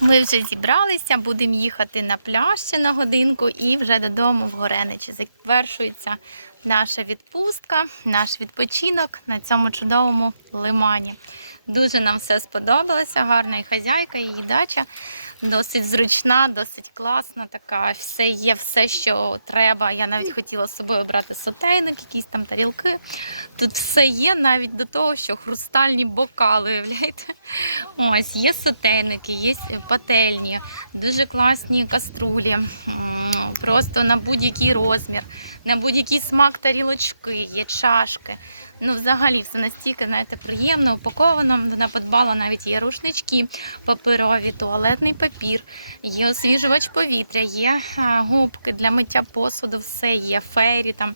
Ми вже зібралися, будемо їхати на пляж ще на годинку і вже додому в Гореничі. Завершується наша відпустка, наш відпочинок на цьому чудовому лимані. Дуже нам все сподобалося, гарна і хазяйка, її дача. Досить зручна, досить класна, така все є, все, що треба. Я навіть хотіла з собою брати сотейник, якісь там тарілки. Тут все є, навіть до того, що хрустальні бокали, уявляєте? Ось є сотейники, є пательні, дуже класні каструлі. Просто на будь-який розмір, на будь-який смак тарілочки, є чашки. Ну, взагалі, все настільки, знаєте, приємно упаковано. Вона подбала навіть є рушнички паперові, туалетний папір, є освіжувач повітря, є е, губки для миття посуду, все є, фейрі, там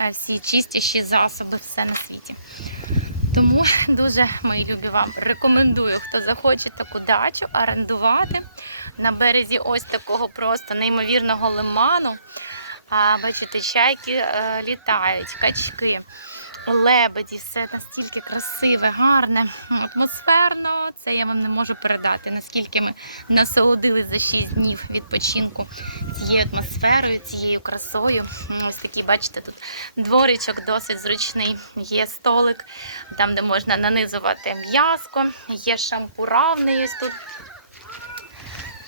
е, всі чистіші засоби, все на світі. Тому дуже мої любі вам рекомендую, хто захоче таку дачу орендувати на березі ось такого просто неймовірного лиману. А, бачите, чайки е, літають, качки, лебеді, все настільки красиве, гарне, атмосферно. Це я вам не можу передати, наскільки ми насолодились за 6 днів відпочинку цією атмосферою, цією красою. Ось такий, бачите, тут дворичок досить зручний. Є столик, там, де можна нанизувати м'язко, є шампура в неї ось тут.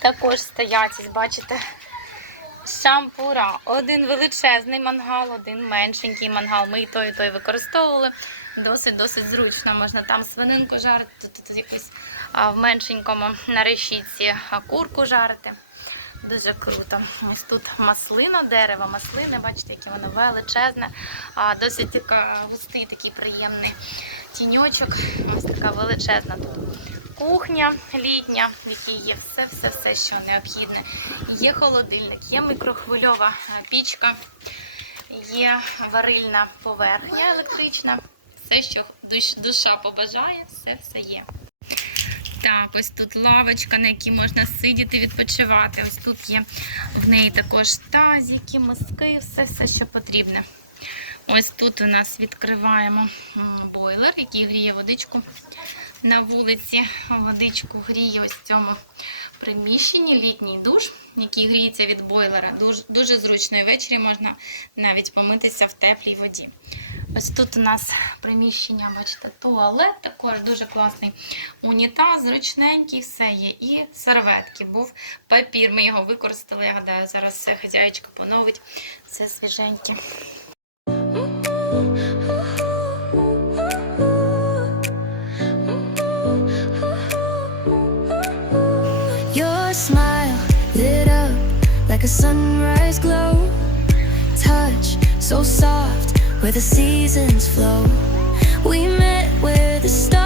Також стоять, ось бачите, шампура. Один величезний мангал, один меншенький мангал. Ми і той, і той використовували. Досить-досить зручно. Можна там свининку жарити, тут, якось в меншенькому на решітці курку жарити. Дуже круто. Ось тут маслина, дерево маслини, бачите, яке воно величезне, досить така густий, такий приємний тіньочок. Ось така величезна тут кухня літня, в якій є все-все-все, що необхідне. Є холодильник, є мікрохвильова е, пічка, є варильна поверхня електрична. Все, що душа побажає, все все є. Так, ось тут лавочка, на якій можна сидіти, відпочивати. Ось тут є в неї також тазики, миски, все, все, що потрібне. Ось тут у нас відкриваємо бойлер, який гріє водичку на вулиці. Водичку гріє ось в цьому приміщенні літній душ, який гріється від бойлера. Дуже, дуже зручно і ввечері можна навіть помитися в теплій воді. Ось тут у нас приміщення, бачите, туалет, також дуже класний унітаз, зручненький, все є. І серветки. Був папір, ми його використали. Я гадаю, зараз все хазяєчка поновить, все свіженьке. A sunrise glow. Touch so soft where the seasons flow. We met where the stars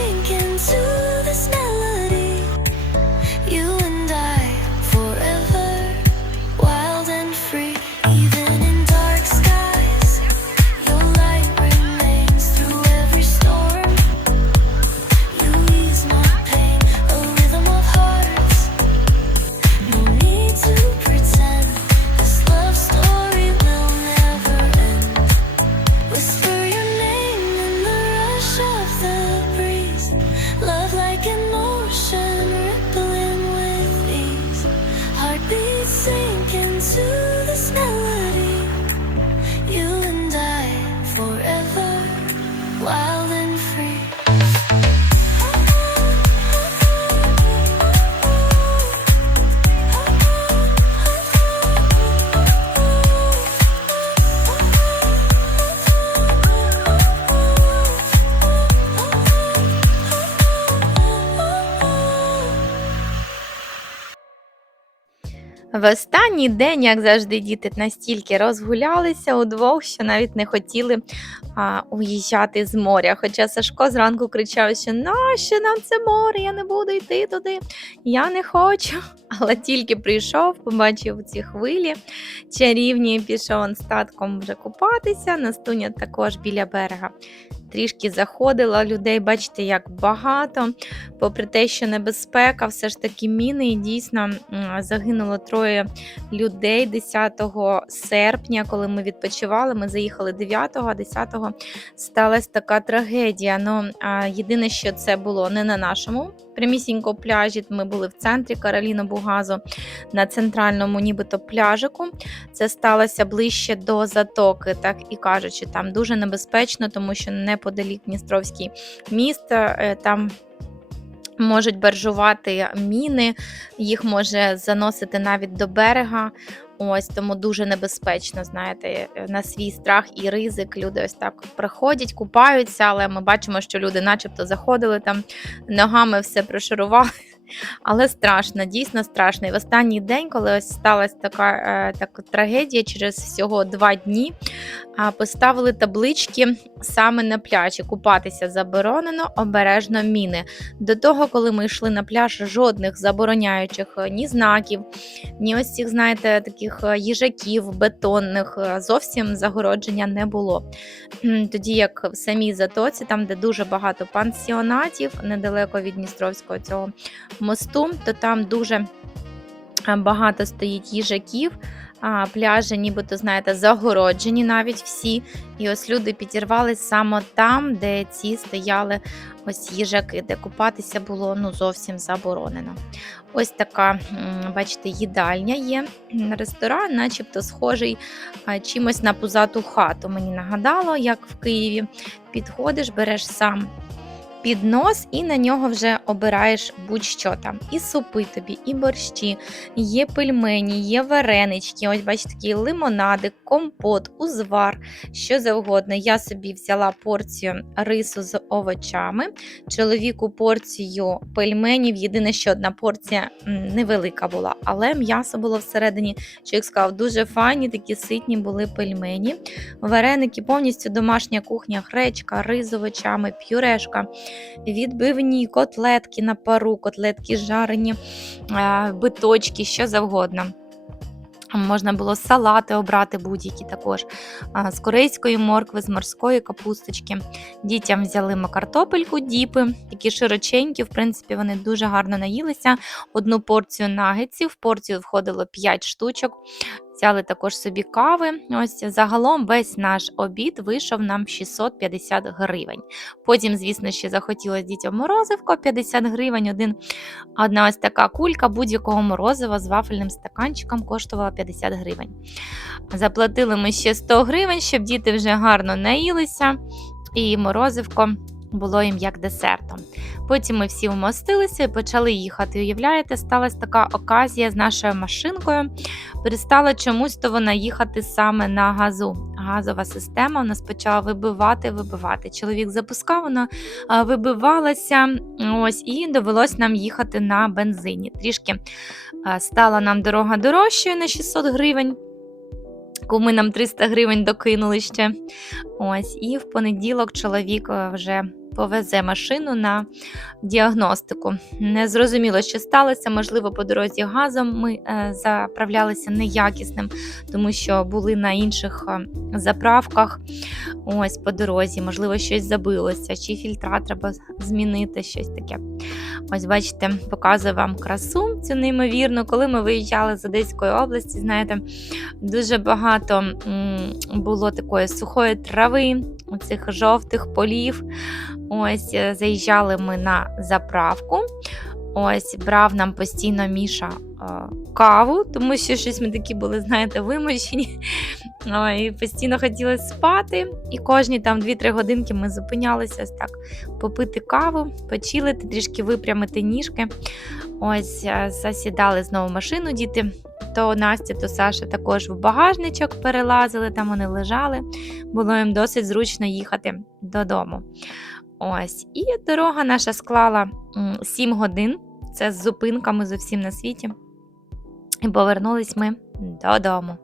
В останній день, як завжди, діти настільки розгулялися удвох, що навіть не хотіли а, уїжджати з моря. Хоча Сашко зранку кричав, що нащо нам це море, я не буду йти туди, я не хочу. Але тільки прийшов, побачив ці хвилі чарівні, пішов он статком вже купатися. Настуня також біля берега. Трішки заходила людей, бачите, як багато. Попри те, що небезпека, все ж таки міни, і дійсно загинуло троє людей 10 серпня, коли ми відпочивали. Ми заїхали 9-го, а 10-го сталася така трагедія. Ну, єдине, що це було не на нашому прямісінько пляжі. Ми були в центрі Кароліна Бугазу на центральному, нібито пляжику. Це сталося ближче до затоки, так і кажучи, там дуже небезпечно, тому що неподалік Дністровський міст. е, Там можуть бержувати міни, їх може заносити навіть до берега. Ось тому дуже небезпечно, знаєте, на свій страх і ризик. Люди ось так приходять, купаються, але ми бачимо, що люди, начебто, заходили там ногами, все прошарували. Але страшно, дійсно страшно. І в останній день, коли ось сталася така, е, така трагедія, через всього два дні поставили таблички саме на пляжі. Купатися заборонено, обережно міни. До того, коли ми йшли на пляж, жодних забороняючих е, ні знаків, ні ось цих, знаєте, таких е, їжаків бетонних, е, зовсім загородження не було. Тоді як в самій затоці, там, де дуже багато пансіонатів, недалеко від Дністровського цього мосту, то там дуже багато стоїть їжаків. А пляжі, нібито, знаєте, загороджені навіть всі. І ось люди підірвались саме там, де ці стояли ось їжаки, де купатися було ну зовсім заборонено. Ось така, бачите, їдальня є. Ресторан, начебто, схожий чимось на пузату хату. Мені нагадало, як в Києві підходиш, береш сам піднос і на нього вже обираєш будь-що там. І супи тобі, і борщі, є пельмені, є варенички. Ось бачите, такі лимонади, компот, узвар, що завгодно. Я собі взяла порцію рису з овочами, чоловіку порцію пельменів. Єдине, що одна порція невелика була, але м'ясо було всередині. Чоловік сказав, дуже файні, такі ситні були пельмені. Вареники, повністю домашня кухня, гречка, рис з овочами, пюрешка, відбивні, котлетки на пару, котлетки жарені, е, биточки, що завгодно. Можна було салати обрати будь-які також з корейської моркви, з морської капусточки. Дітям взяли ми картопельку, діпи, такі широченькі. В принципі, вони дуже гарно наїлися. Одну порцію нагетсів, в порцію входило 5 штучок. Взяли також собі кави. Ось загалом весь наш обід вийшов нам 650 гривень. Потім, звісно, ще захотілося дітям морозивко 50 гривень. Один, одна ось така кулька будь-якого морозива з вафельним стаканчиком коштувала 50 гривень. Заплатили ми ще 100 гривень, щоб діти вже гарно наїлися, і морозивко було їм як десертом. Потім ми всі вмостилися і почали їхати. Уявляєте, сталася така оказія з нашою машинкою. Перестала чомусь то вона їхати саме на газу. Газова система нас почала вибивати, вибивати. Чоловік запускав, вона вибивалася. Ось, і довелось нам їхати на бензині. Трішки стала нам дорога дорожчою на 600 гривень. Куми нам 300 гривень докинули ще. Ось, і в понеділок чоловік е, вже повезе машину на діагностику. Не зрозуміло, що сталося. Можливо, по дорозі газом ми е, заправлялися неякісним, тому що були на інших е, заправках. Ось по дорозі, можливо, щось забилося, чи фільтра треба змінити, щось таке. Ось, бачите, показую вам красу цю неймовірну. Коли ми виїжджали з Одеської області, знаєте, дуже багато було такої сухої трави, оцих жовтих полів. Ось е, заїжджали ми на заправку. Ось брав нам постійно Міша е, каву, тому що щось ми такі були, знаєте, вимучені. І постійно хотілося спати. І кожні там 2-3 годинки ми зупинялися ось так попити каву, почилити, трішки випрямити ніжки. Ось е, засідали знову машину діти. То Настя, то Саша також в багажничок перелазили, там вони лежали. Було їм досить зручно їхати додому. Ось, і дорога наша склала м, 7 годин. Це з зупинками з усім на світі. І повернулись ми додому.